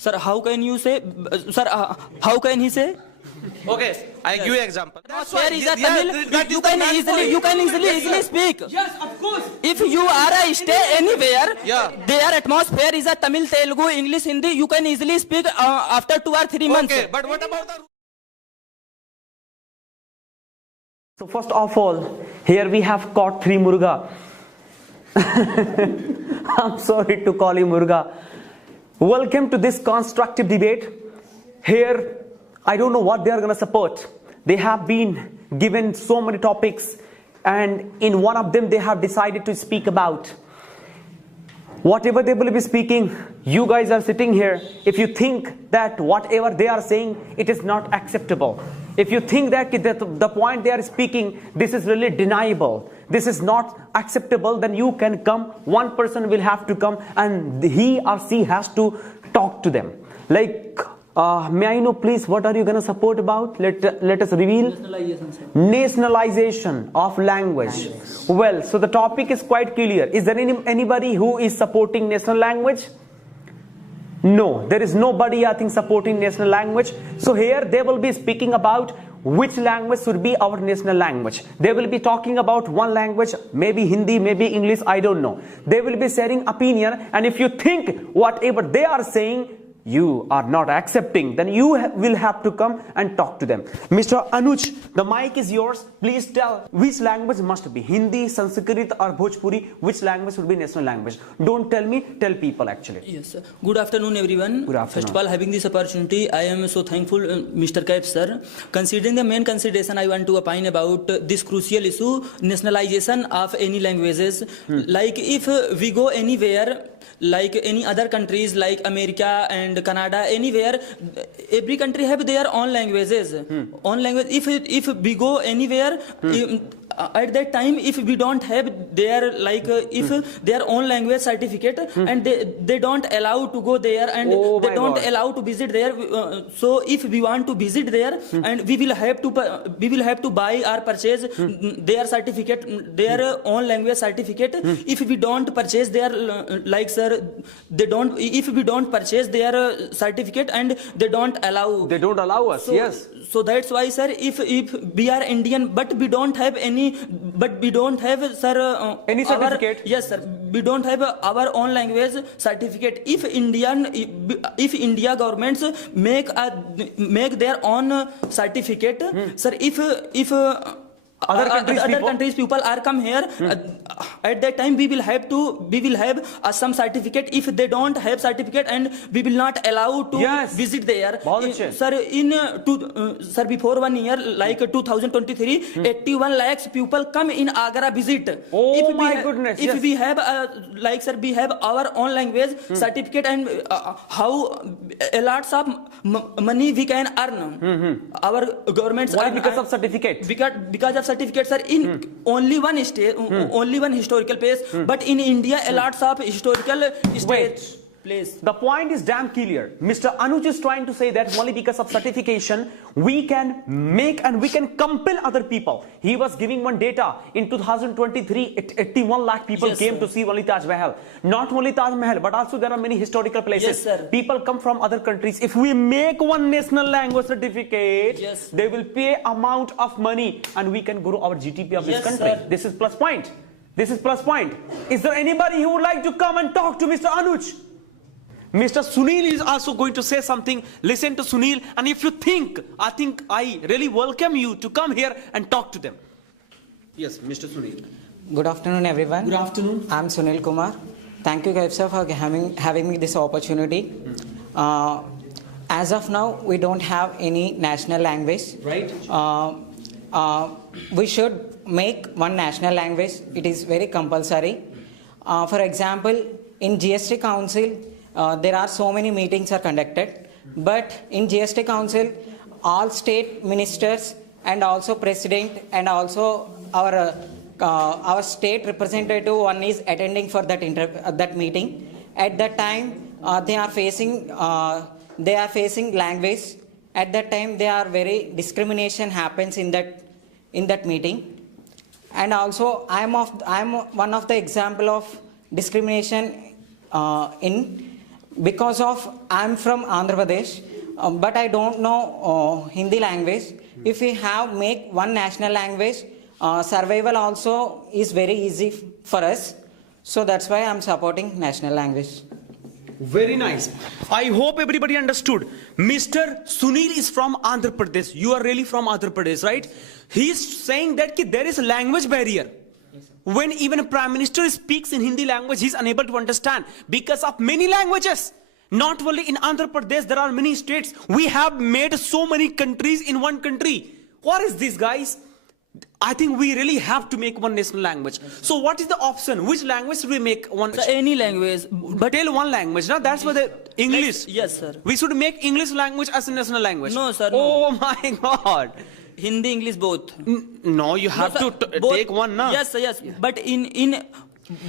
Sir, how can you say, sir, how can he say? Okay, I give you example. There is a Tamil, you can easily speak. Yes, of course. If you are a stay anywhere, Yeah. their atmosphere is a Tamil, Telugu, English, Hindi, you can easily speak after 2 or 3 months. Okay, but what about the... So first of all, here we have caught three Muruga. I'm sorry to call you Muruga. Welcome to this constructive debate. Here, I don't know what they are going to support. They have been given so many topics, and in one of them they have decided to speak about. Whatever they will be speaking, you guys are sitting here. If you think that whatever they are saying, it is not acceptable. If you think that the point they are speaking, this is really deniable, this is not acceptable, then you can come. One person will have to come and he or she has to talk to them. Like, may I know please, what are you going to support about? Let us reveal. Nationalization of language. Well, so the topic is quite clear. Is there anybody who is supporting national language? No, there is nobody, I think, supporting national language. So here they will be speaking about which language should be our national language. They will be talking about one language, maybe Hindi, maybe English, I don't know. They will be sharing opinion, and if you think whatever they are saying you are not accepting, then you will have to come and talk to them. Mr. Anuj, the mic is yours. Please tell which language must be, Hindi, Sanskrit or Bhojpuri, which language should be national language. Don't tell me, tell people actually. Yes, sir. Good afternoon, everyone. Good afternoon. First of all, having this opportunity, I am so thankful, Mr. Kaif, sir. Considering the main consideration, I want to opine about this crucial issue, nationalization of any languages. Like if we go anywhere, like any other countries like America and Canada, anywhere, every country have their own languages. Own language. If we go anywhere, at that time, if we don't have their if their own language certificate, and they don't allow to go there, and they don't allow to visit there. So if we want to visit there, and we will have to buy or purchase their certificate, their own language certificate. If we don't purchase their if we don't purchase their certificate, and they don't allow us. So, yes. So that's why, sir, if we are Indian, but we don't have any, sir, any certificate. Yes, sir. We don't have our own language certificate. If India governments make their own certificate, sir, if other countries people are come here, at that time we will have some certificate. If they don't have certificate, and we will not allow to visit there. Sir, before 1 year, like 2023, 81 lakhs people come in Agra visit. Oh my goodness! If we have sir, we have our own language certificate, and how lots of money we can earn. Our governments why? Because of certificate. Because of certificates are in only one state, only one historical place, but in India a lots of historical states. Place. The point is damn clear. Mr. Anuj is trying to say that only because of certification we can make and we can compel other people. He was giving one data in 2023, 81 lakh people came to see only Taj Mahal. Not only Taj Mahal, but also there are many historical places. People come from other countries. If we make one national language certificate, they will pay amount of money, and we can grow our GDP of this country. This is plus point. This is plus point. Is there anybody who would like to come and talk to Mr. Anuj? Mr. Sunil is also going to say something. Listen to Sunil, and if you think, I really welcome you to come here and talk to them. Yes, Mr. Sunil. Good afternoon, everyone. Good afternoon. I'm Sunil Kumar. Thank you, Kaif sir, for having me this opportunity. As of now, we don't have any national language. Right. We should make one national language. It is very compulsory. For example, in GST Council, there are so many meetings are conducted, but in GST Council, all state ministers and also president and also our state representative one is attending for that meeting. At that time, they are facing language. At that time, they are very discrimination happens in that meeting. And also, I'm one of the example of discrimination in because of I'm from Andhra Pradesh, but I don't know Hindi language. If we have make one national language, survival also is very easy for us. So that's why I'm supporting national language. Very nice. I hope everybody understood. Mr. Sunil is from Andhra Pradesh. You are really from Andhra Pradesh, right? He is saying that there is a language barrier. When even a prime minister speaks in Hindi language, he is unable to understand because of many languages. Not only in Andhra Pradesh, there are many states. We have made so many countries in one country. What is this, guys? I think we really have to make one national language. So what is the option? Which language should we make one? So any language, but Tell one language, no? That's for the English. yes, sir. We should make English language as a national language. No, sir, Oh my God. Hindi, English, both. No, you have No, to sir, both- take one, no? Yes, sir, yes. But in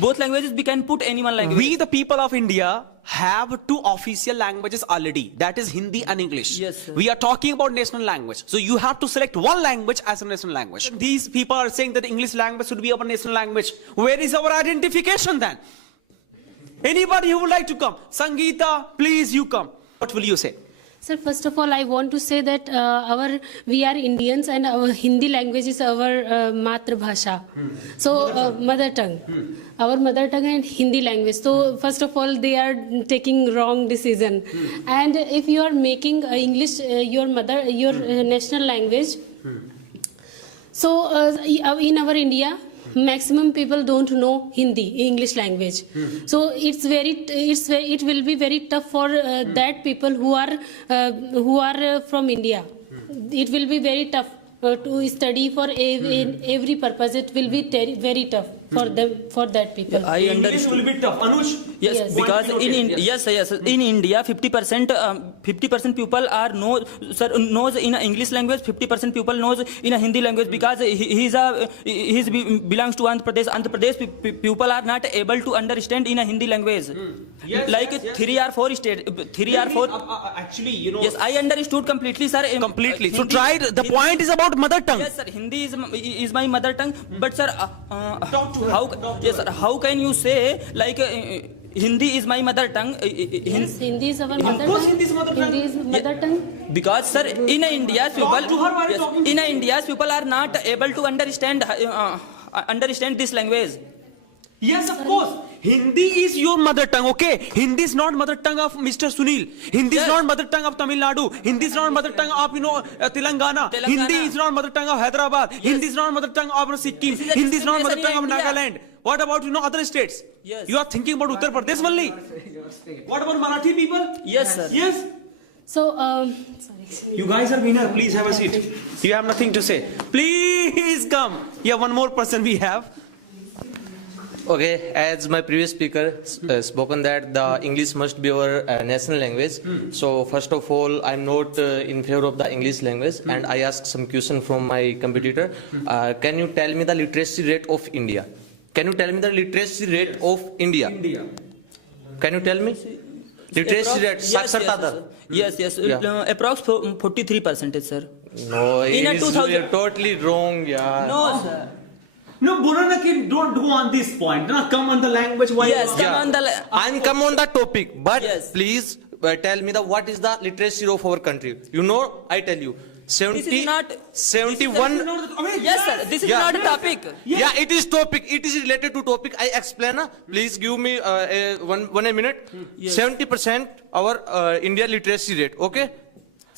both languages, we can put any one language. We, the people of India, have two official languages already. That is Hindi and English. Yes, sir. We are talking about national language. So you have to select one language as a national language. These people are saying that English language should be our national language. Where is our identification then? Anybody who would like to come? Sangeeta, please you come. What will you say? Sir, first of all, I want to say that we are Indians and our Hindi language is our Matra Bhasha. So, mother tongue. Our mother tongue and Hindi language. So, first of all, they are taking wrong decision. And if you are making English your national language, so in our India, maximum people don't know Hindi, English language. So it will be very tough for that people who are from India. It will be very tough to study for every purpose. It will be very tough for them, for that people. I English understand. will be tough. Anush? Yes, Yes. because in yes, in India, 50% people are knows in a English language, 50% people knows in a Hindi language because he belongs to Andhra Pradesh. Andhra Pradesh people are not able to understand in a Hindi language. Yes, Like yes, yes. 3 or 4 state, 3 or 4. Actually, you know. Yes, I understood completely, sir. Completely. So Hindi- try it. The point is about mother tongue. Yes, sir. Hindi is my mother tongue. But sir, Talk to her. yes, sir. How can you say like Hindi is my mother tongue? Yes, Hindi is our mother course tongue. Hindi is mother tongue. Hindi is mother tongue. Because sir, in India, people Talk to her while talking to in India, people are not able to understand this language. Yes, of course. Hindi is your mother tongue, okay? Hindi is not mother tongue of Mr. Sunil. Hindi is Yes. not mother tongue of Tamil Nadu. Hindi is not mother tongue of, Telangana. Hindi is not mother tongue of Hyderabad. Hindi is not mother tongue of Sikkim. This is a Hindi is not mother discrimination tongue of in India. Nagaland. What about, other states? Yes. You are thinking about Uttar Pradesh only. What about Marathi people? Yes, sir. Yes. So, sorry. You guys are winner. Please have a seat. You have nothing to say. Please come. Yeah, one more person we have. Okay, as my previous speaker spoken that the English must be our national language. So first of all, I'm not in favor of the English language, and I ask some question from my competitor. Can you tell me the literacy rate of India? Can you tell me the literacy rate of India? Can you tell me? Literacy rate, saksarta dar. Yes, Yeah. approx 43%, sir. No, In a it is 2000 totally wrong, yeah. No, sir. No, Burana kid, don't go on this point. No, come on the language. Why Yes, you- come on the. I'm come on the topic, but Yes. please tell me what is the literacy rate of our country. I tell you, 70, This is not- 71. Yes, sir. This is Yeah. not a topic. Yeah, it is topic. It is related to topic. I explain. Please give me one minute. 70% our India literacy rate. Okay.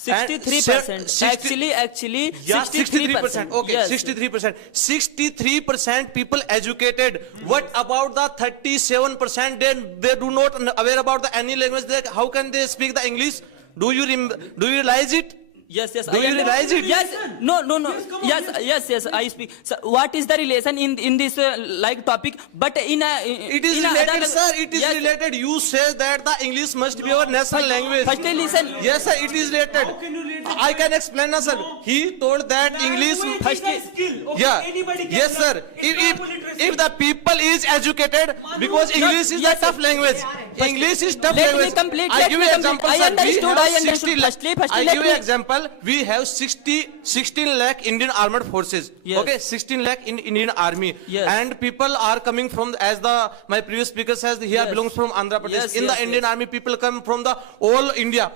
63%. Actually, Yeah, 63%. Okay, Yes. 63%. 63% people educated. What about the 37%? They do not aware about the any language. How can they speak the English? Do you realize it? Yes. Do you realize it? Yes. No. Yes. I speak. Sir, what is the relation in this topic? But It is in related, other- sir. It is Yes. related. You say that the English must be our national language. Firstly, listen. Yes, sir. It is related. I can explain, sir. He told that English. Yeah. Yes, sir. If the people is educated, because English is a tough language. English is tough Let me language. complete, I let give me you complete. example, I sir. understood, We have I understood. 60 lakh. Firstly, I let give you me- example. We have 16 lakh Indian armed forces. Yes. Okay, 16 lakh in Indian army. Yes. And people are coming from, as my previous speaker says, he Yes. belongs from Andhra Pradesh. Yes, In yes, the Indian yes. army, people come from the all India.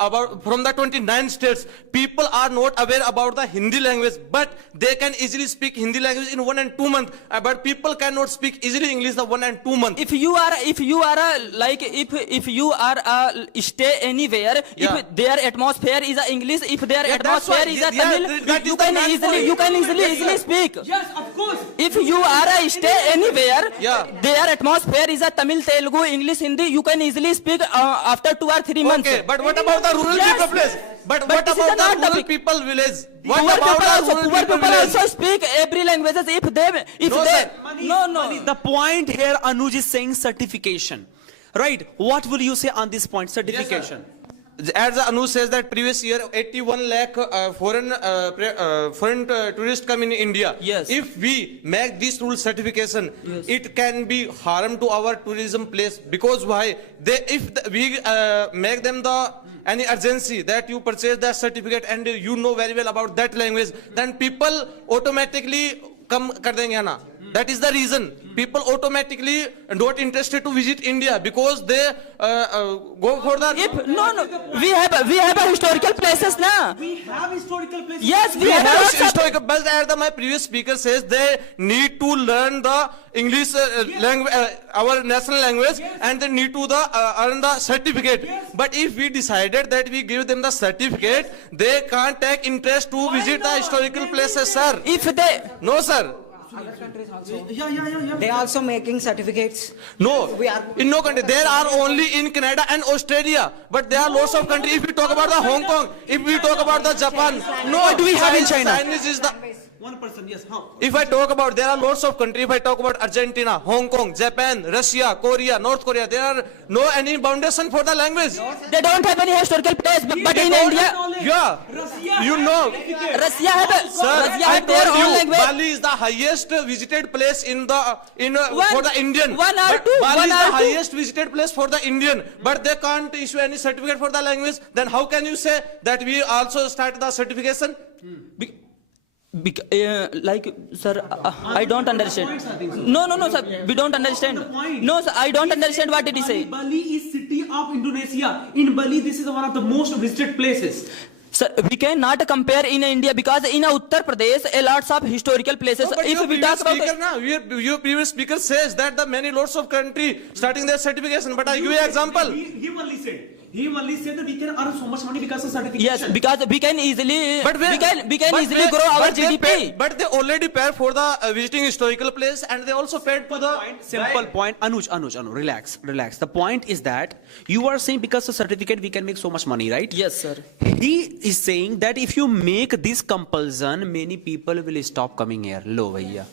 About from the 29 states. People are not aware about the Hindi language, but they can easily speak Hindi language in 1 and 2 months. But people cannot speak easily English the 1 and 2 months. If you are if you are stay anywhere, Yeah. if their atmosphere is a English, if their Yeah, that's atmosphere why- is a yeah, Tamil, that you is the can main easily point. you can easily Yes, easily sir. speak. Yes, of course. If you are stay anywhere, Yeah. their atmosphere is a Tamil, Telugu, English, Hindi, you can easily speak after 2 or 3 months. Okay, but what about the rural Yes. people place? But what this is about the not rural topic. people village? What Poor about people the also, rural poor people people village? also speak every languages if No, they sir. no. The point here, Anuj is saying certification. Right? What will you say on this point? Certification. As Anu says that previous year 81 lakh foreign tourists come in India. Yes. If we make this rule certification, it can be harm to our tourism place, because why? We make them the any urgency that you purchase that certificate and you know very well about that language, then people automatically come kar denge na. That is the reason people automatically not interested to visit India, because they go for the. If no, we have a historical places now. We have historical places. Yes, we We have have lots of- historical, but as my previous speaker says, they need to learn the English language, our national language, and they need to earn the certificate. But if we decided that we give them the certificate, they can't take interest to visit the historical places, sir. If they No, sir. They are also making certificates. No, We are- in no country. There are only in Canada and Australia, but there are lots of countries. If we talk about the Hong Kong, if we talk about the Japan, no. What do we have in China? Chinese is the. One person, yes. How? If I talk about, there are lots of countries. If I talk about Argentina, Hong Kong, Japan, Russia, Korea, North Korea, there are no any foundation for the language. they don't have any historical place, but in India, Yeah, you know. Russia have Sir, Russia I have their told own you, language. Bali is the highest visited place for the Indian. one or But two, Bali one is or the two. highest visited place for the Indian, but they can't issue any certificate for the language. Then how can you say that we also start the certification? Like, sir, I don't understand. No, sir, we don't understand. No, sir, I don't understand what did he say. Bali is city of Indonesia. In Bali, this is one of the most visited places. Sir, we cannot compare in India because in Uttar Pradesh, a lots of historical places. No, but If your we previous talk about speaker, your previous speaker says that the many lots of country starting their certification. But I give you example. He only said that we can earn so much money because of certification. yes, because we can easily But we can but easily grow our but they GDP. paid- but they already paid for the visiting historical place, and they also paid for the Simple point. Anuj, relax. The point is that you are saying because of certificate we can make so much money, right? Yes, sir. He is saying that if you make this compulsion, many people will stop coming here. Lo, bhaiya.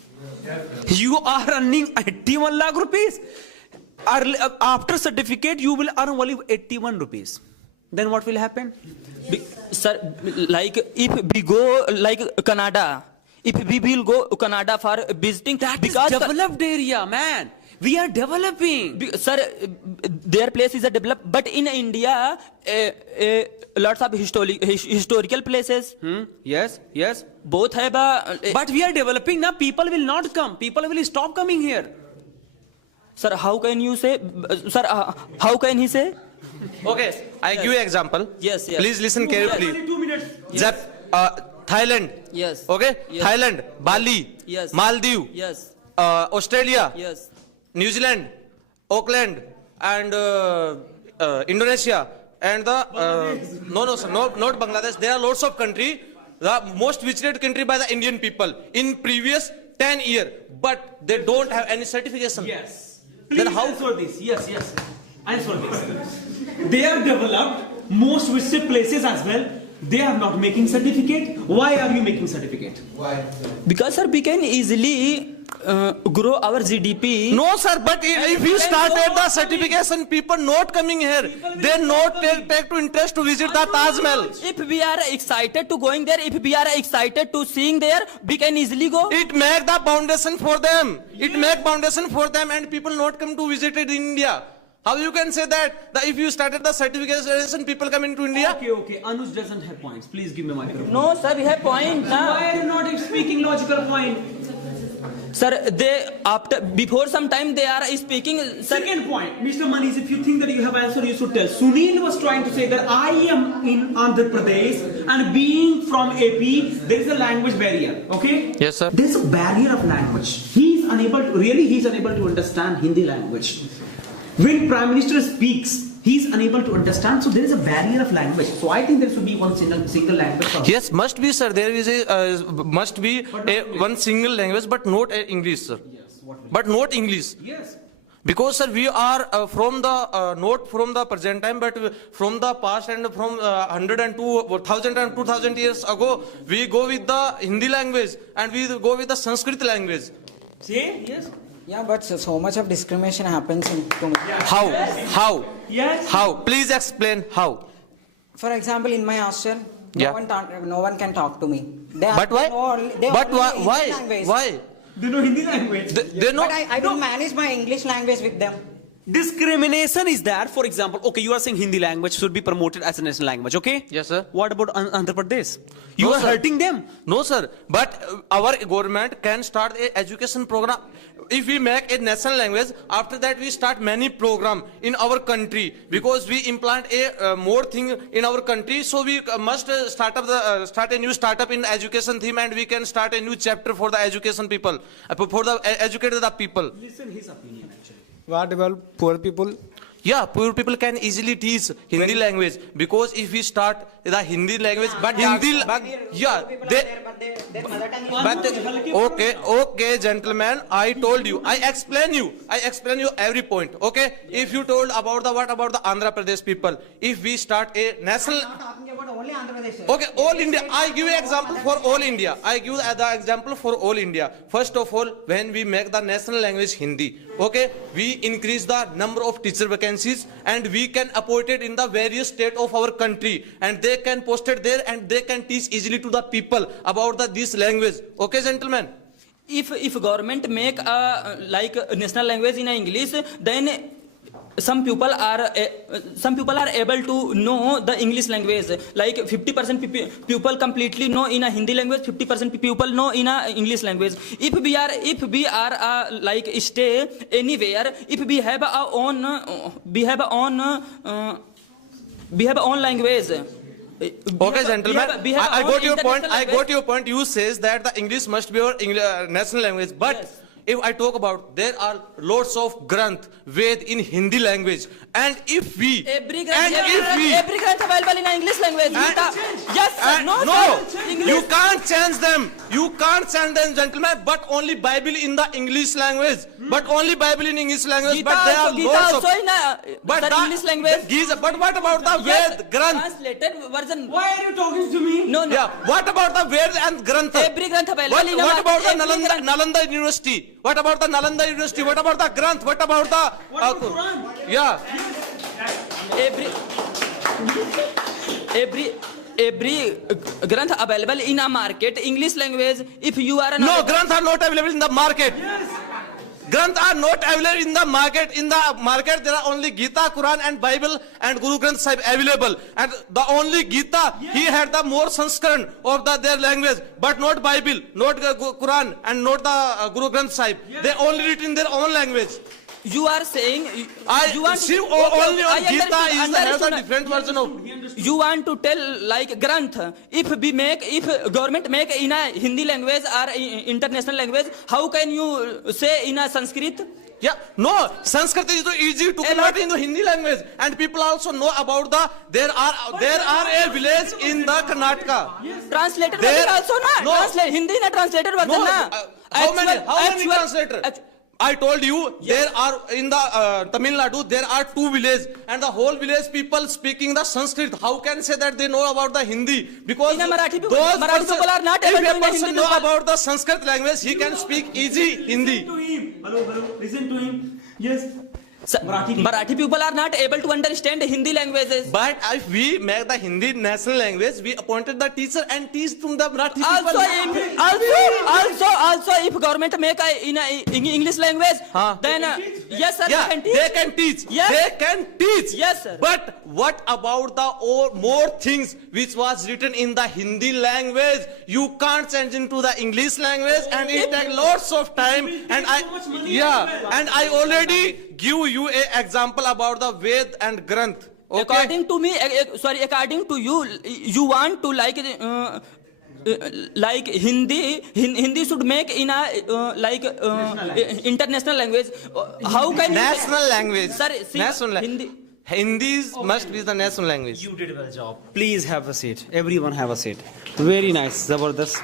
You are earning 81 lakh rupees. After certificate, you will earn only 81 rupees. Then what will happen? Sir, like if we go like Canada, if we will go Canada for visiting, That because is developed area, man. We are developing. sir, their place is a developed, but in India, lots of historical places. Yes. Both have a. But we are developing now. People will not come. People will stop coming here. Sir, how can you say? Sir, how can he say? Okay, I give you example. Yes, yes. Please listen carefully. 2 minutes. Thailand. Yes. Okay. Yes. Thailand, Bali, Yes. Maldives, Yes. Australia, Yes. New Zealand, Auckland, and Indonesia, and the no, sir, not Bangladesh. There are lots of countries. The most visited country by the Indian people in previous 10 years, but they don't have any certification. Yes. Then Please how- answer this? Yes. Answer this. They are developed most visited places as well. They are not making certificate. Why are you making certificate? Because sir, we can easily grow our GDP. No, sir, but if you started the certification, people not coming here. They not take to interest to visit the Taj Mahal. If we are excited to going there, if we are excited to seeing there, we can easily go. It make the foundation for them. It make foundation for them, and people not come to visit it in India. How you can say that if you started the certification, people come into India? Okay. Anuj doesn't have points. Please give me my microphone. No, sir, we have point. Why are you not speaking logical point? Sir, before some time they are speaking. Sir, Second point, Mr. Manish, if you think that you have answer, you should tell. Sunil was trying to say that I am in Andhra Pradesh and being from AP, there is a language barrier. Okay? Yes, sir. There is a barrier of language. He is unable to understand Hindi language. When Prime Minister speaks, he is unable to understand. So there is a barrier of language. So I think there should be one single language. For Yes, must be, sir. There is one single language, but not English, sir. But not English. Yes. Because, sir, we are not from the present time, but from the past and from 100 and 2000 years ago, we go with the Hindi language and we go with the Sanskrit language. See? Yes. Yeah, but so much of discrimination happens in How? Yes. How? Please explain how. For example, in my hostel, Yeah. no one can talk to me. But why? But why? Why? They know Hindi language. They know. But I don't manage my English language with them. Discrimination is that, for example, okay, you are saying Hindi language should be promoted as a national language, okay? Yes, sir. What about Andhra Pradesh? You No, are sir. hurting them. No, sir. But our government can start a education program. If we make a national language, after that we start many program in our country because we implant a more thing in our country. So we must start a new startup in education theme, and we can start a new chapter for the education people, for the educated the people. Listen his opinion actually. What about poor people? Yeah, poor people can easily teach Hindi language because if we start the Hindi language, okay, gentlemen, I told you, I explain you every point. Okay, if you told about the Andhra Pradesh people, if we start a national. I'm not talking about only Andhra Pradesh. Okay, all India. I give you example for all India. I give the example for all India. First of all, when we make the national language Hindi, okay, we increase the number of teacher vacancies and we can appoint it in the various state of our country, and they can post it there and they can teach easily to the people about this language. Okay, gentlemen. if government make a national language in English, then some people are able to know the English language. Like 50% people completely know in a Hindi language, 50% people know in a English language. If we are like stay anywhere, if we have our own language. Okay, gentlemen. I got your point. I got language. your point. You says that the English must be our national language, but. Yes. If I talk about, there are lots of Granth, Ved in Hindi language, and if we Every granth available in English language. Yes, sir. No, sir. English. You can't change them. You can't change them, gentlemen. But only Bible in the English language. But only Bible in English language. Gita but there are Gita lots also of. in But sir, the- English language. But what about the Yes, Ved, Granth? translated version. Why are you talking to me? No. Yeah. What about the Ved and Granth? Every granth available What, in a what about the every granth. Nalanda University? What about the Nalanda University? What about the Granth? What about the? Yeah. Every granth available in a market English language. If you are No, Granth are not available in the market. Yes. Granth are not available in the market. In the market, there are only Gita, Quran, and Bible and Guru Granth Sahib available. And the only Gita, he had the more sanskrit of their language, but not Bible, not Quran, and not the Guru Granth Sahib. They only written in their own language. you are saying you want See, okay, only I on Gita understood, has a understood. different version of. You want to tell like granth, if government make in a Hindi language or international language, how can you say in a Sanskrit? Yeah, no, Sanskrit is easy to convert into Hindi language, and people also know about there are a village in the Karnataka. Translated There- version also na. No. Translate Hindi na translated version No, na. how many Actual- translators? I told you there are in the Tamil Nadu there are 2 villages and the whole village people speaking the Sanskrit. How can say that they know about the Hindi? Because In a Marathi people- those Marathi people are not if able to a know person Hindi know people. about the Sanskrit language, he can speak easy Hindi. Listen to him. Hello. Listen to him. Yes. Marathi people are not able to understand Hindi languages. But if we make the Hindi national language, we appointed the teacher and teach to the Marathi Also, people. also, if government make in a English language, then yes, sir, Yeah, they can teach. Yes. They can teach. Yes, sir. But what about the more things which was written in the Hindi language? You can't change into the English language, and it takes lots of time. And I already give you an example about the Ved and Granth. Okay? According to me, according to you, you want to like Hindi should make in a international language. How can National language. Sir, see, national Hindi. Hindi must be the national language. You did well job. Please have a seat. Everyone have a seat. Very nice. Zabardast.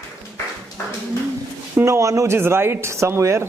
No, Anuj is right somewhere.